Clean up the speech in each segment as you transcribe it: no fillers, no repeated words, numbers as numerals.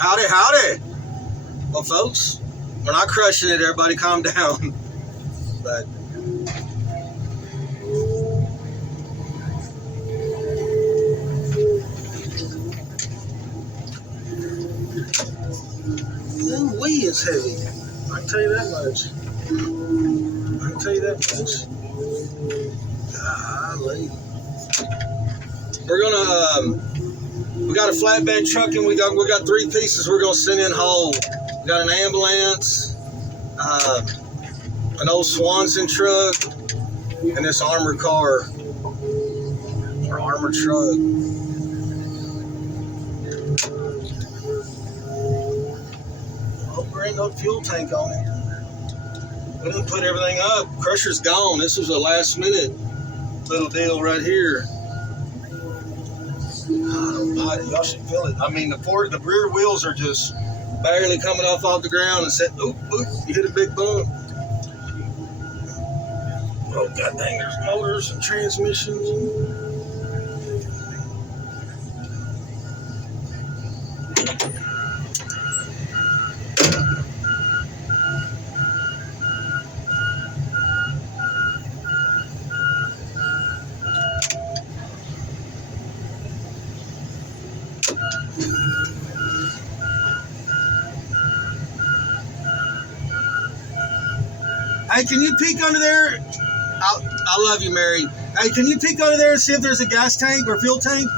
Howdy, howdy. Well, folks, we're not crushing it. Everybody calm down. But ooh-wee is heavy. I can tell you that much. Golly. We're gonna we got a flatbed truck and we got 3 pieces we're gonna send in whole. We got an ambulance, an old Swanson truck, and this armored car or armored truck. Hope there ain't no fuel tank on it. We didn't put everything up. Crusher's gone. This was a last minute little deal right here. Y'all should feel it. I mean, the rear wheels are just barely coming off the ground and said, oop, you hit a big bump. Oh, god dang, there's motors and transmissions. Hey, can you peek under there? I love you, Mary. Hey, can you peek under there and see if there's a gas tank or fuel tank?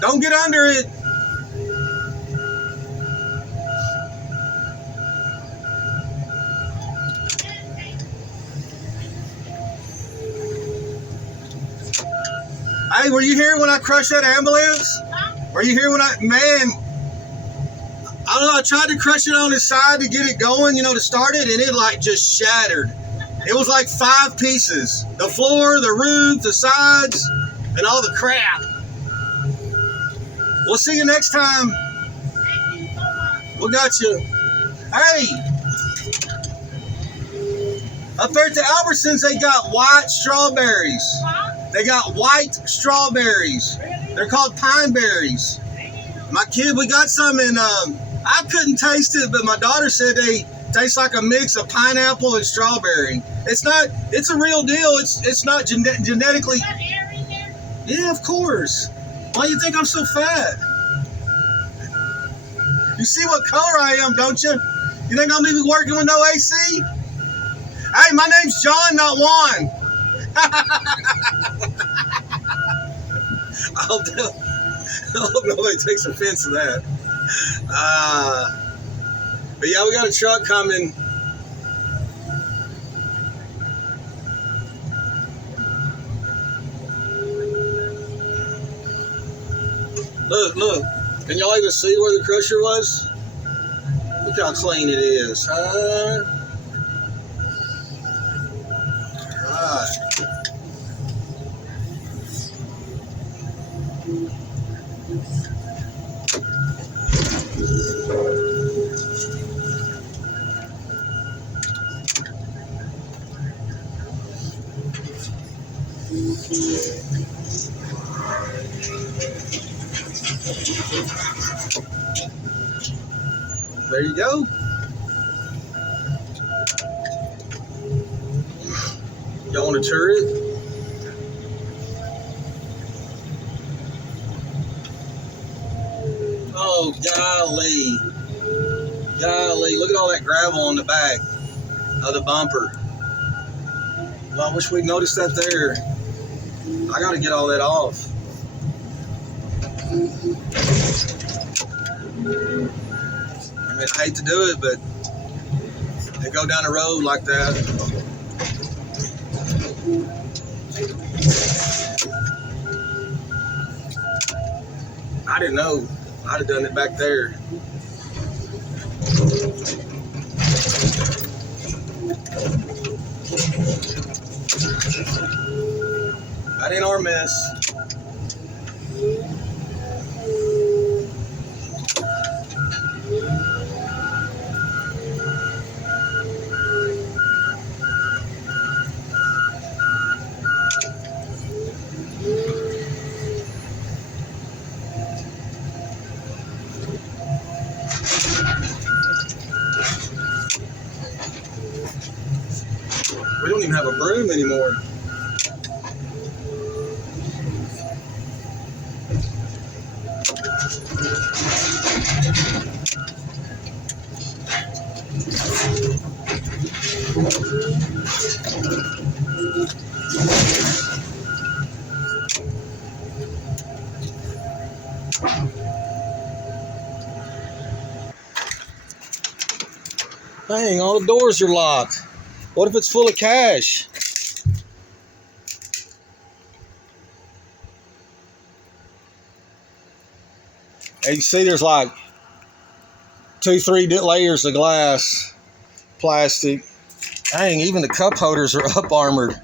Don't get under it. Hey, were you here when I crushed that ambulance? Were you here when I don't know, I tried to crush it on the side to get it going, to start it, and it like just shattered. It was like 5 pieces. The floor, the roof, the sides, and all the crap. We'll see you next time. We got you. Hey! Up there at the Albertsons, they got white strawberries. They got white strawberries. They're called pine berries. My kid, we got some in, I couldn't taste it, but my daughter said they taste like a mix of pineapple and strawberry. It's a real deal. It's not genetically. Yeah, of course. Why do you think I'm so fat? You see what color I am, don't you? You think I'm going to be working with no AC? Hey, my name's John, not Juan. I hope nobody takes offense to that. But yeah, we got a truck coming. Look. Can y'all even see where the crusher was? Look how clean it is, huh? Right. There you go. Y'all want to tour it? Oh, golly. Look at all that gravel on the back of the bumper. Well, I wish we'd noticed that there. I got to get all that off. I mean, I hate to do it, but they go down the road like that. I didn't know. I'd have done it back there. That ain't our mess. have a broom anymore. Dang, all the doors are locked. What if it's full of cash? And you see there's like 2-3 layers of glass, plastic. Dang, even the cup holders are up armored.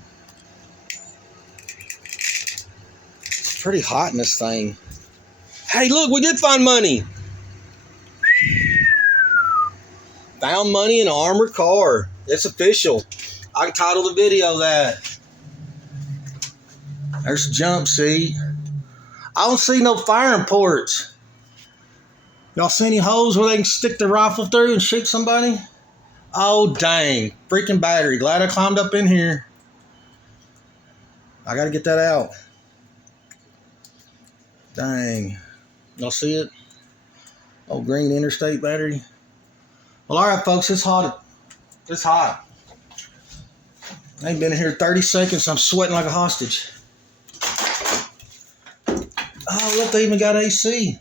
It's pretty hot in this thing. Hey, look, we did find money. Found money in an armored car. It's official. I can title the video that. There's a jump seat. I don't see no firing ports. Y'all see any holes where they can stick the rifle through and shoot somebody? Oh, dang. Freaking battery. Glad I climbed up in here. I got to get that out. Dang. Y'all see it? Oh, green interstate battery. Well, all right, folks. It's hot. It's hot. I ain't been in here 30 seconds. I'm sweating like a hostage. Oh, look, they even got AC.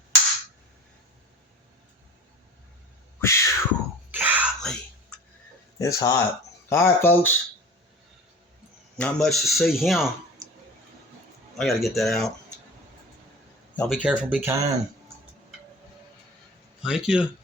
Whew, golly. It's hot. All right, folks. Not much to see here. I got to get that out. Y'all be careful, be kind. Thank you.